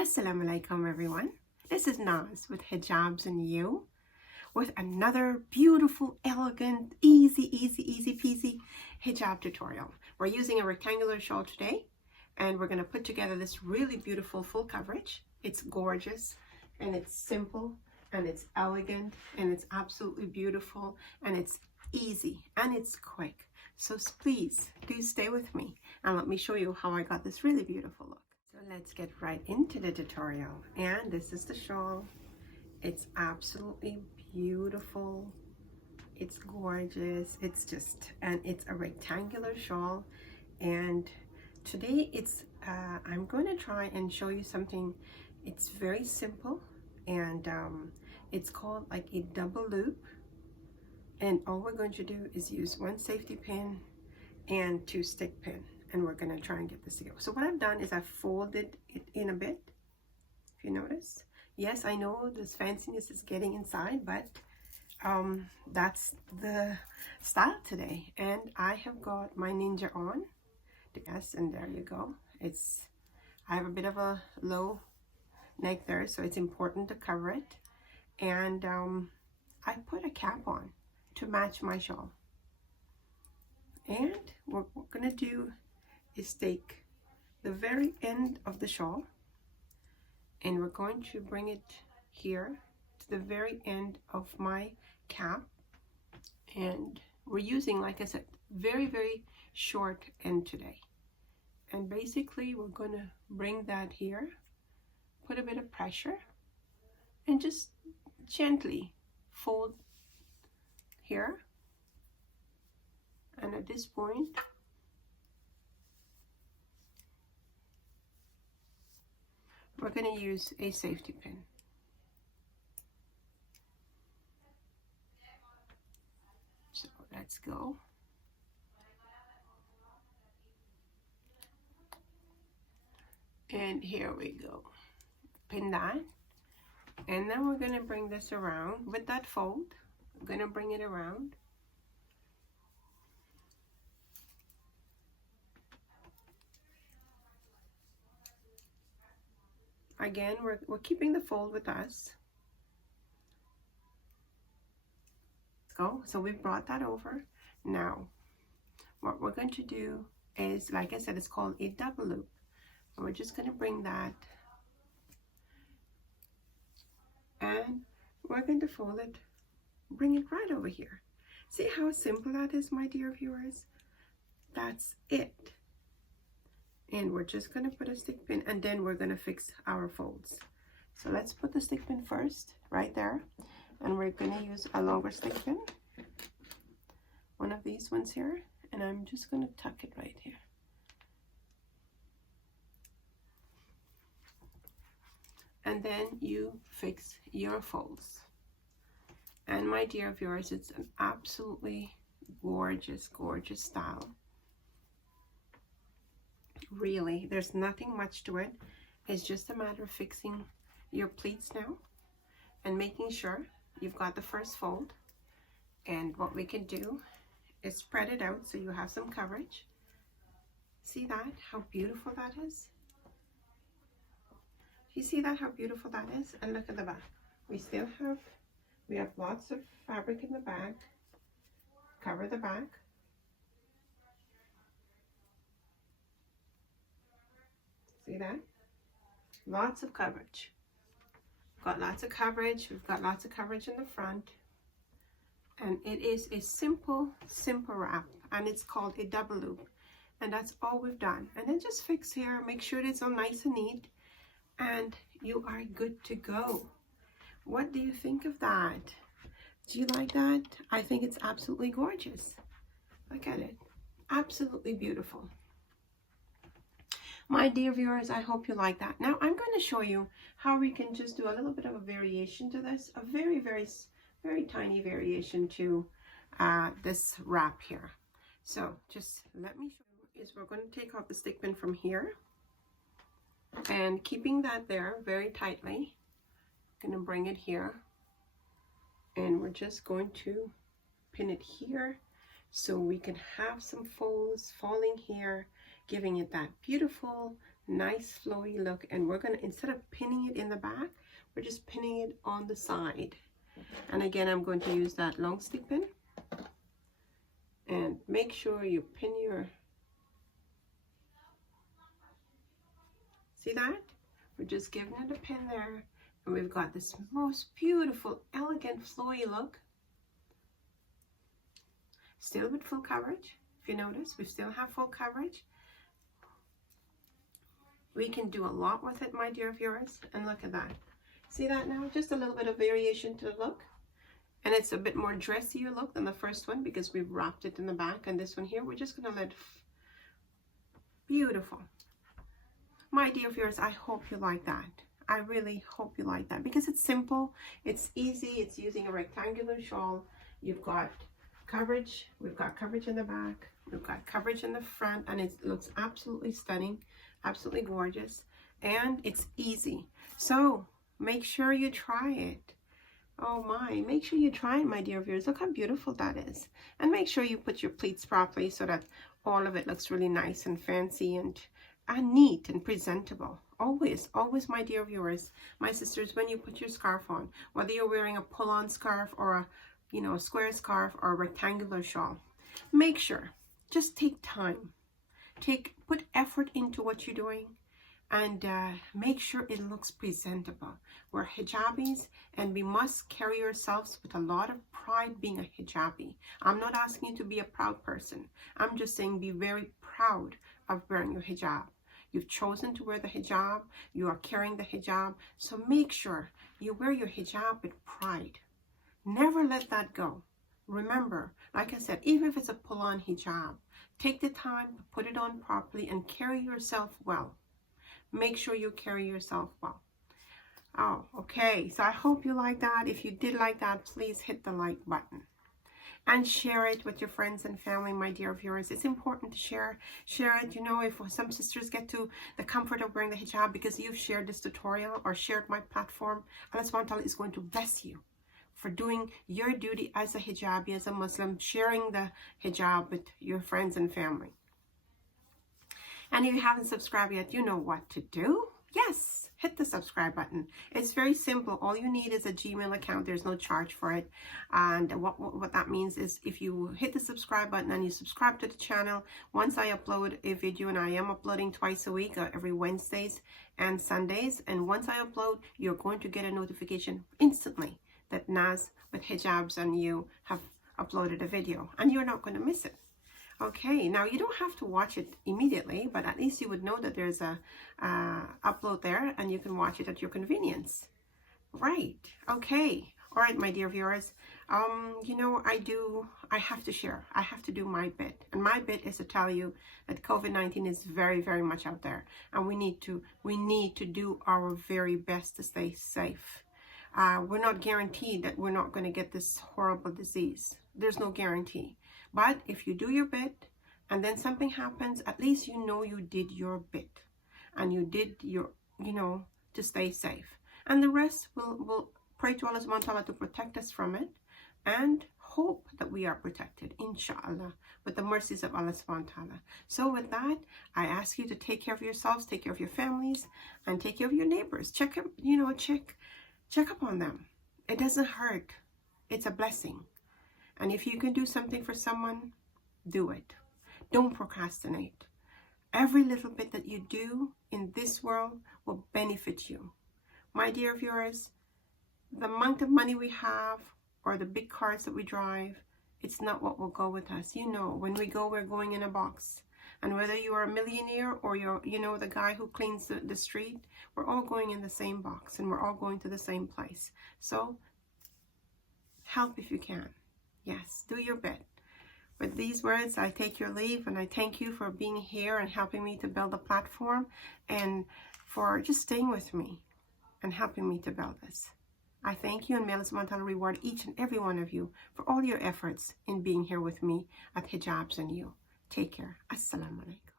Assalamualaikum everyone. This is Naz with Hijabz&You with another beautiful, elegant, easy peasy hijab tutorial. We're using a rectangular shawl today and we're going to put together this really beautiful full coverage. It's gorgeous and it's simple and it's elegant and it's absolutely beautiful and it's easy and it's quick. So please do stay with me and let me show you how I got this really beautiful look. So let's get right into the tutorial. And this is the shawl. It's absolutely beautiful. It's gorgeous. It's a rectangular shawl. And today I'm going to try and show you something. It's very simple and it's called like a double loop. And all we're going to do is use one safety pin and 2 stick pin. And we're going to try and get this together. So what I've done is I've folded it in a bit, if you notice. Yes, I know this fanciness is getting inside, but that's the style today. And I have got my ninja on. Yes, and there you go. I have a bit of a low neck there, so it's important to cover it. And I put a cap on to match my shawl. And what we're going to do is take the very end of the shawl and we're going to bring it here to the very end of my cap, and we're using, like I said, very short end today. And basically we're going to bring that here, put a bit of pressure and just gently fold here, and at this point we're going to use a safety pin. So let's go. And here we go. Pin that. And then we're going to bring this around with that fold. I'm going to bring it around. Again, we're keeping the fold with us. Let's go. So we've brought that over. Now, what we're going to do is, like I said, it's called a double loop. And we're just going to bring that. And we're going to fold it, bring it right over here. See how simple that is, my dear viewers? That's it. And we're just going to put a stick pin and then we're going to fix our folds. So let's put the stick pin first, right there. And we're going to use a longer stick pin. One of these ones here. And I'm just going to tuck it right here. And then you fix your folds. And my dear viewers, it's an absolutely gorgeous style. Really, there's nothing much to it. It's just a matter of fixing your pleats now and making sure you've got the first fold. And what we can do is spread it out so you have some coverage. See that? How beautiful that is? You see that? How beautiful that is? And look at the back. We have lots of fabric in the back. Cover the back. See that? Lots of coverage. Got lots of coverage. We've got lots of coverage in the front. And it is a simple wrap. And it's called a double loop. And that's all we've done. And then just fix here. Make sure it's all nice and neat. And you are good to go. What do you think of that? Do you like that? I think it's absolutely gorgeous. Look at it. Absolutely beautiful. My dear viewers, I hope you like that. Now I'm going to show you how we can just do a little bit of a variation to this, a very tiny variation to this wrap here. So just let me show you. We're going to take off the stick pin from here and keeping that there very tightly. I'm going to bring it here and we're just going to pin it here so we can have some folds falling here, giving it that beautiful, nice flowy look. And we're going to, instead of pinning it in the back, we're just pinning it on the side. And again, I'm going to use that long stick pin. And make sure you pin your, see that? We're just giving it a pin there. And we've got this most beautiful, elegant, flowy look. Still with full coverage. If you notice, we still have full coverage. We can do a lot with it, my dear viewers. And look at that. See that now? Just a little bit of variation to the look. And it's a bit more dressier look than the first one because we've wrapped it in the back. And this one here, we're just going to let beautiful. My dear viewers, I hope you like that. I really hope you like that because it's simple, it's easy, it's using a rectangular shawl. You've got coverage, we've got coverage in the back, we've got coverage in the front, and it looks absolutely stunning, absolutely gorgeous, and it's easy. So make sure you try it. Oh my, make sure you try it, my dear viewers. Look how beautiful that is. And make sure you put your pleats properly so that all of it looks really nice and fancy and neat and presentable. Always, always, my dear viewers, my sisters, when you put your scarf on, whether you're wearing a pull-on scarf or a, you know, a square scarf or a rectangular shawl, make sure, just take time, put effort into what you're doing, and make sure it looks presentable. We're hijabis, and we must carry ourselves with a lot of pride being a hijabi. I'm not asking you to be a proud person. I'm just saying be very proud of wearing your hijab. You've chosen to wear the hijab. You are carrying the hijab. So make sure you wear your hijab with pride. Never let that go. Remember, like I said, even if it's a pull-on hijab, take the time to put it on properly and carry yourself well. Make sure you carry yourself well. Oh, okay. So I hope you like that. If you did like that, please hit the like button. And share it with your friends and family, my dear viewers. It's important to share it. You know, if some sisters get to the comfort of wearing the hijab because you've shared this tutorial or shared my platform, Allah subhanahu wa ta'ala is going to bless you for doing your duty as a hijabi, as a Muslim, sharing the hijab with your friends and family. And if you haven't subscribed yet, you know what to do. Yes, hit the subscribe button. It's very simple. All you need is a Gmail account. There's no charge for it. And what that means is if you hit the subscribe button and you subscribe to the channel, once I upload a video, and I am uploading twice a week, every Wednesdays and Sundays, and once I upload, you're going to get a notification instantly that Naz with Hijabz&You have uploaded a video, and you're not going to miss it. Okay, now you don't have to watch it immediately, but at least you would know that there's a upload there and you can watch it at your convenience. Right, okay. All right, my dear viewers, you know, I have to share. I have to do my bit. And my bit is to tell you that COVID-19 is very, very much out there. And we need to do our very best to stay safe. We're not guaranteed that we're not going to get this horrible disease. There's no guarantee. But if you do your bit and then something happens, at least you know you did your bit and you did your, you know, to stay safe. And the rest will pray to Allah subhanahu wa ta'ala to protect us from it and hope that we are protected, inshallah, with the mercies of Allah subhanahu wa ta'ala. So with that, I ask you to take care of yourselves, take care of your families, and take care of your neighbors. Check up, you know, check up on them. It doesn't hurt. It's a blessing. And if you can do something for someone, do it. Don't procrastinate. Every little bit that you do in this world will benefit you. My dear viewers, the amount of money we have or the big cars that we drive, it's not what will go with us. You know, when we go, we're going in a box. And whether you are a millionaire or you're, you know, the guy who cleans the street, we're all going in the same box and we're all going to the same place. So help if you can. Yes, do your bit. With these words, I take your leave and I thank you for being here and helping me to build a platform and for just staying with me and helping me to build this. I thank you, and may Allah subhanahu wa ta'ala reward each and every one of you for all your efforts in being here with me at Hijabz&You. Take care. Assalamu alaikum.